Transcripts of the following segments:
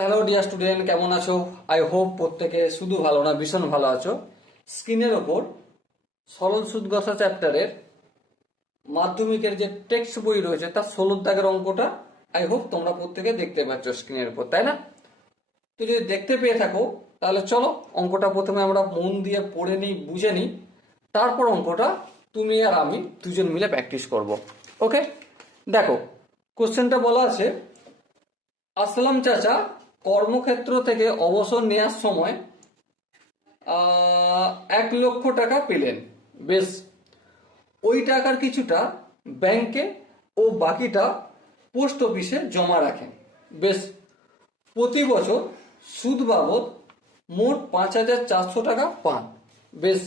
Hello dear student কেমন আছো? I hope প্রত্যেকে শুধু ভালো না, ভীষণ ভালো আছো। স্ক্রিনের ওপর সরল সুদগতা চ্যাপ্টারের মাধ্যমিকের যে টেক্সট বই রয়েছে, তার ষোলো দাগের অঙ্কটা আই হোপ তোমরা প্রত্যেকে দেখতে পাচ্ছ স্ক্রিনের উপর তাই না? তো যদি দেখতে পেয়ে থাকো, তাহলে চলো অঙ্কটা প্রথমে আমরা মন দিয়ে পড়ে নিই, বুঝে নিই। তারপর অঙ্কটা তুমি আর আমি দুজন মিলে প্র্যাকটিস করব। ওকে দেখো কোশ্চেনটা বলা আছে, আসলাম চাচা কর্মক্ষেত্র থেকে অবসর নেওয়ার সময় এক লক্ষ টাকা পেলেন। বেশ, ওই টাকার কিছুটা ব্যাংকে ও বাকিটা পোস্ট অফিসে জমা রাখেন। বেশ, প্রতি বছর সুদ বাবদ মোট পাঁচ হাজার চারশো টাকা পান। বেশ,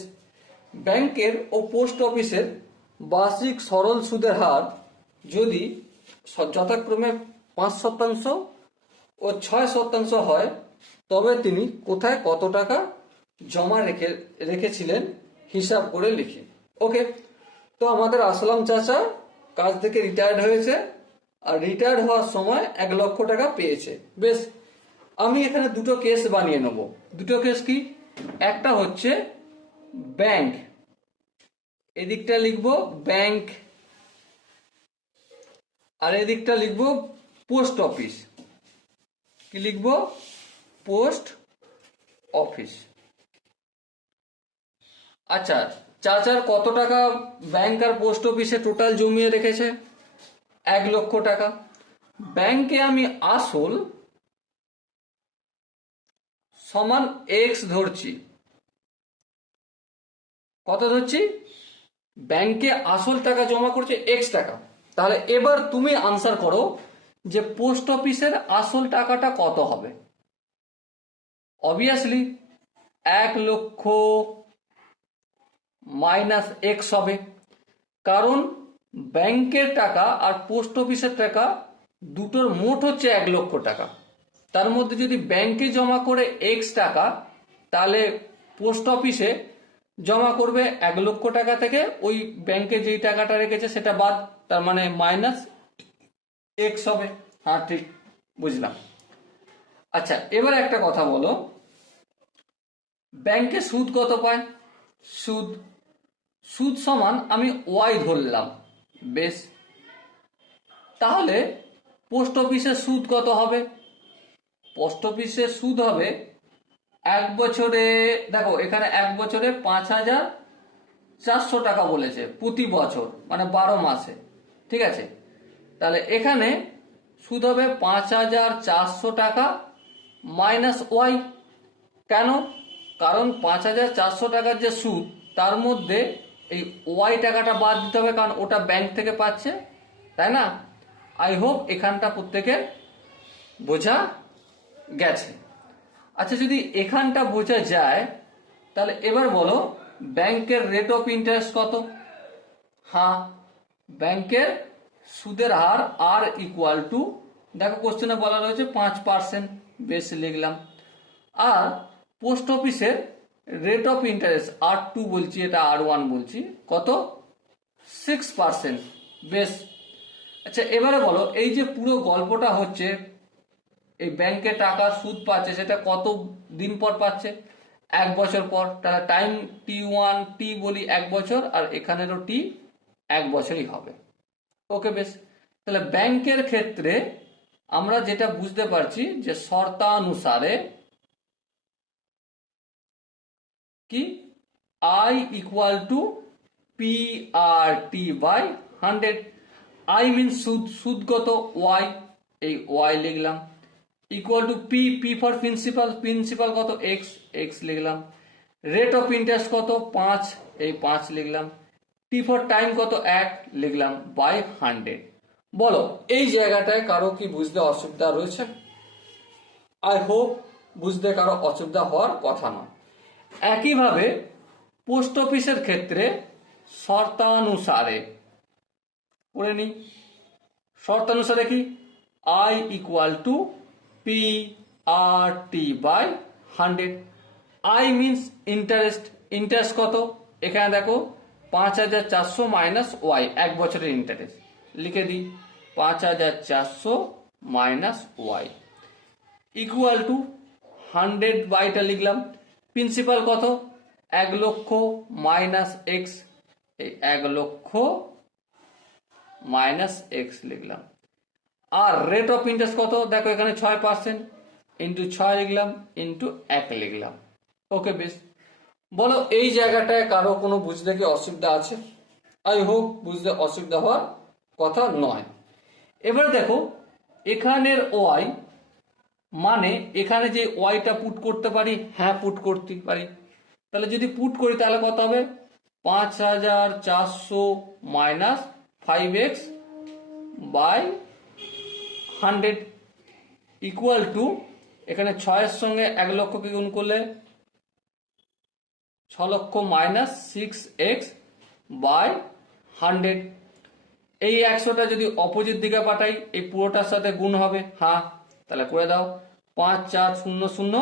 ব্যাংকের ও পোস্ট অফিসের বার্ষিক সরল সুদের হার যদি যথাক্রমে পাঁচ শতাংশ ও ছয় শতাংশ হয়, তবে তিনি কোথায় কত টাকা জমা রেখে, রেখেছিলেন হিসাব করে লিখি। ওকে, তো আমাদের আসলাম চাচা, কাজ থেকে রিটায়ার্ড হয়েছে, আর রিটায়ার্ড হওয়ার সময় এক লক্ষ টাকা পেয়েছে। বেশ, আমি এখানে দুটো কেস বানিয়ে নেব। দুটো কেস কি? একটা হচ্ছে ব্যাংক এদিকটা লিখব ব্যাংক আর এদিকটা লিখব পোস্ট অফিস কি লিখব? Post office. আচ্ছা চাচার কত টাকা ব্যাংক আর পোস্ট অফিসে টোটাল জমিয়ে রেখেছে? এক লক্ষ টাকা। ব্যাংকে আমি আসল সমান এক্স ধরছি। কত ধরছি? ব্যাংকে আসল টাকা জমা করছে এক্স টাকা। তাহলে এবার তুমি আনসার করো যে পোস্ট অফিসের আসল টাকাটা কত হবে? অবভিয়াসলি এক লক্ষ মাইনাস এক্স হবে। কারণ ব্যাংকের টাকা আর পোস্ট অফিসের টাকা দুটোর মোট হচ্ছে এক লক্ষ টাকা। তার মধ্যে যদি ব্যাংকে জমা করে এক্স টাকা, তাহলে পোস্ট অফিসে জমা করবে এক লক্ষ টাকা থেকে ওই ব্যাংকে যেই টাকাটা রেখেছে সেটা বাদ, তার মানে মাইনাস এক্স হবে। হ্যাঁ ঠিক বুঝলাম। আচ্ছা এবার একটা কথা বলো। ব্যাংকে সুদ কত পায়? সুদ সুদ সমান আমি ওয়াই ধরলাম। বেশ। তাহলে পোস্ট অফিসের সুদ কত হবে? পোস্ট অফিসের সুদ হবে এক বছরে, দেখো, এখানে এক বছরে পাঁচ হাজার চারশো টাকা বলেছে প্রতি বছর মানে বারো মাসে। ঠিক আছে? তাহলে এখানে সুদ হবে পাঁচ হাজার চারশো টাকা মাইনাস ওয়াই। কেন? কারণ পাঁচ হাজার চারশো টাকার যে সুদ, তার মধ্যে এই ওয়াই টাকাটা বাদ দিতে হবে, কারণ ওটা ব্যাংক থেকে পাচ্ছে, তাই না? আই হোপ এখানটা প্রত্যেকের বোঝা গেছে। আচ্ছা যদি এখানটা বোঝা যায়, তাহলে এবার বলো, ব্যাংকের রেট অফ ইন্টারেস্ট কত? হ্যাঁ ব্যাংকের সুদের হার আর ইকুয়াল টু দেখো কোশ্চেনে বলা রয়েছে পাঁচ পার্সেন্ট বেশ লিখলাম। আর পোস্ট অফিসের রেট অফ ইন্টারেস্ট আর টু বলছি, এটা আর ওয়ান বলছি, কত? সিক্স পার্সেন্ট বেশ। আচ্ছা এবারে বলো, এই যে পুরো গল্পটা হচ্ছে, এই ব্যাংকে টাকা সুদ পাচ্ছে, সেটা কত দিন পর পাচ্ছে? এক বছর পর, তাহলে টাইম টি ওয়ান টি বলি এক বছর, আর এখানেরও টি এক বছরই হবে। ওকে বেশ। তাহলে ব্যাংকের ক্ষেত্রে আমরা যেটা বুঝতে পারছি যে শর্তানুসারে কি? I equal to P R T by hundred I mean সুদ সুদ কত? ওয়াই এই ওয়াই লিখলাম। Equal to P P for principal principal কত? এক্স এক্স লিখলাম। রেট অফ ইন্টারেস্ট কত? পাঁচ। এই পাঁচ লিখলাম। টি ফর টাইম কত? এক। লিখলাম বাই হান্ড্রেড বলো, এই জায়গাটায় কারও কি বুঝতে অসুবিধা রয়েছে? আই হোপ বুঝতে কারও অসুবিধা হওয়ার কথা নয়। একইভাবে পোস্ট অফিসের ক্ষেত্রে শর্তানুসারে, পড়ে নি শর্তানুসারে কি? I equal to P R T by hundred I means interest interest কত? এখানে দেখো পাঁচ হাজার চারশো মাইনাস ওয়াই, এক বছরের ইন্টারেস্ট লিখে দিই, পাঁচ হাজার চারশো minus Y. Equal to hundred বাইটা লিখলাম। প্রিন্সিপাল কত? এক লক্ষ মাইনাস এক্স এই এক লক্ষ মাইনাস এক্স লিখলাম। আর রেট অফ ইন্টারেস্ট কত? দেখো এখানে ছয় পার্সেন্ট ইন্টু ছয় লিখলাম ইন্টু এক লিখলাম। ওকে বেশ। বলো, এই জায়গাটায় কারও কোনো বুঝতে কি অসুবিধা আছে? আই হোপ বুঝতে অসুবিধা হওয়ার কথা নয়। এবার দেখো, এখানের ওয়াই মানে এখানে যে ওয়াইটা পুট করতে পারি হ্যাঁ পুট করতে পারি। তাহলে যদি পুট করি, তাহলে কত হবে? পাঁচ হাজার চারশো minus five X by hundred equal to, এখানে ছয়ের সঙ্গে এক লক্ষকে গুণ করলে ছ lakh minus six X by hundred. এই একশোটা যদি অপোজিট দিকে পাঠাই, এই পুরোটার সাথে গুণ হবে হ্যাঁ তাহলে করে দাও। পাঁচ, চার, শূন্য শূন্য,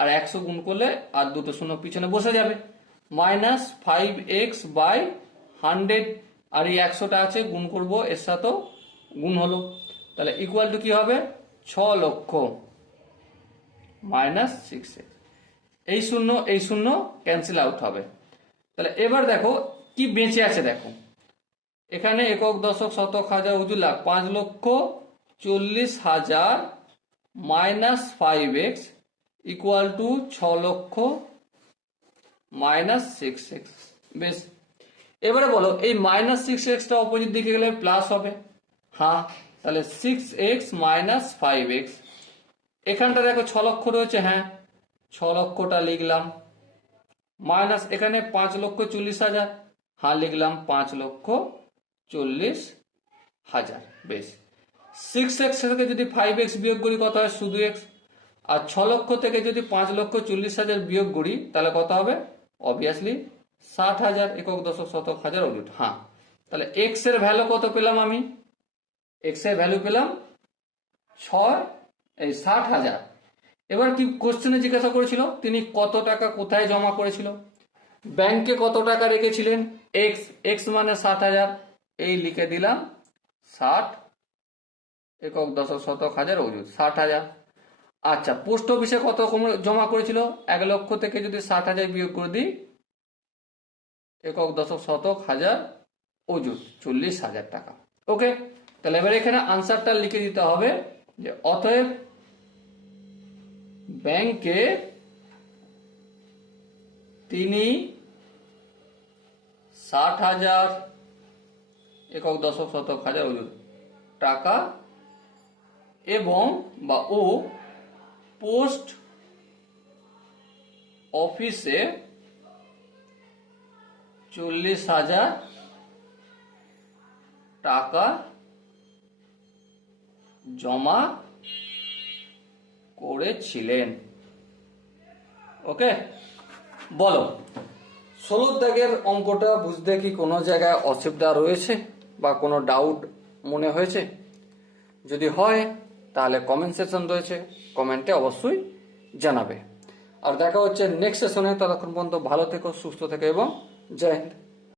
আর একশো গুণ করলে আর দুটো শূন্য পিছনে বসে যাবে। Minus five X by hundred, আর এই একশোটা আছে, গুণ করব, এর সাথেও গুণ হলো। তাহলে ইকুয়াল টু কি হবে? ছ লক্ষ মাইনাস সিক্স এক্স। এই শূন্য এই শূন্য ক্যান্সেল আউট হবে। তাহলে এবার দেখো কি বেঁচে আছে দেখো। এখানে একক, দশক, শতক, হাজার উজু লাখ পাঁচ লক্ষ চল্লিশ হাজার minus five X equal to ছ লক্ষ মাইনাস সিক্স এক্স বেশ। এবারে বলো, এই মাইনাস সিক্স এক্সটা অপোজিট দিকে গেলে প্লাস হবে? হ্যাঁ তাহলে six X minus five X এখানটা দেখো ছ লক্ষ রয়েছে হ্যাঁ। ছ লক্ষটা লিখলাম। মাইনাস এখানে পাঁচ লক্ষ চল্লিশ হাজার। হ্যাঁ লিখলাম পাঁচ লক্ষ চল্লিশ হাজার। বেশ। সিক্স এক্স থেকে যদি ফাইভ এক্স বিয়োগ করি কত হয়? শুধু এক্স আর ছ লক্ষ থেকে যদি পাঁচ লক্ষ চল্লিশ হাজার বিয়োগ করি, তাহলে কত হবে? অবভিয়াসলি ষাট হাজার একক দশক শতক হাজার অযুট হ্যাঁ। তাহলে এক্সের ভ্যালু কত পেলাম আমি? এক্সের ভ্যালু পেলাম ছয়, এই ষাট হাজার। এবার কি কোশ্চেনে জিজ্ঞাসা করেছিল? তিনি কত টাকা কোথায় জমা করেছিল? ব্যাংকে কত টাকা রেখেছিলেন? এক্স এক্স মানে ষাট হাজার। এই লিখে দিলাম, ষাট একক দশক শতক হাজার ওজুদ ষাট হাজার। আচ্ছা পোস্ট অফিসে কত জমা করেছিল? এক লক্ষ থেকে যদি ষাট হাজার বিয়োগ করে দিই, একক দশক শতক হাজার ওজুদ চল্লিশ হাজার টাকা। ওকে তাহলে এবার এখানে আনসারটা লিখে দিতে হবে যে, অতএব ব্যাংকে তিনি ষাট হাজার একক দশক শতক হাজার ওজন টাকা এবং বা ও পোস্ট অফিসে চল্লিশ হাজার টাকা জমা করেছিলেন। ওকে বলো। ষোলো দাগের অঙ্কটা বুঝতে কি কোনো জায়গায় অসুবিধা রয়েছে বা কোনো ডাউট মনে হয়েছে? যদি হয়, তাহলে কমেন্ট সেকশন রয়েছে। কমেন্টে অবশ্যই জানাবে। আর দেখা হচ্ছে নেক্সট সেশনে ততক্ষণ পর্যন্ত ভালো থেকো, সুস্থ থেকো এবং জয় হিন্দ।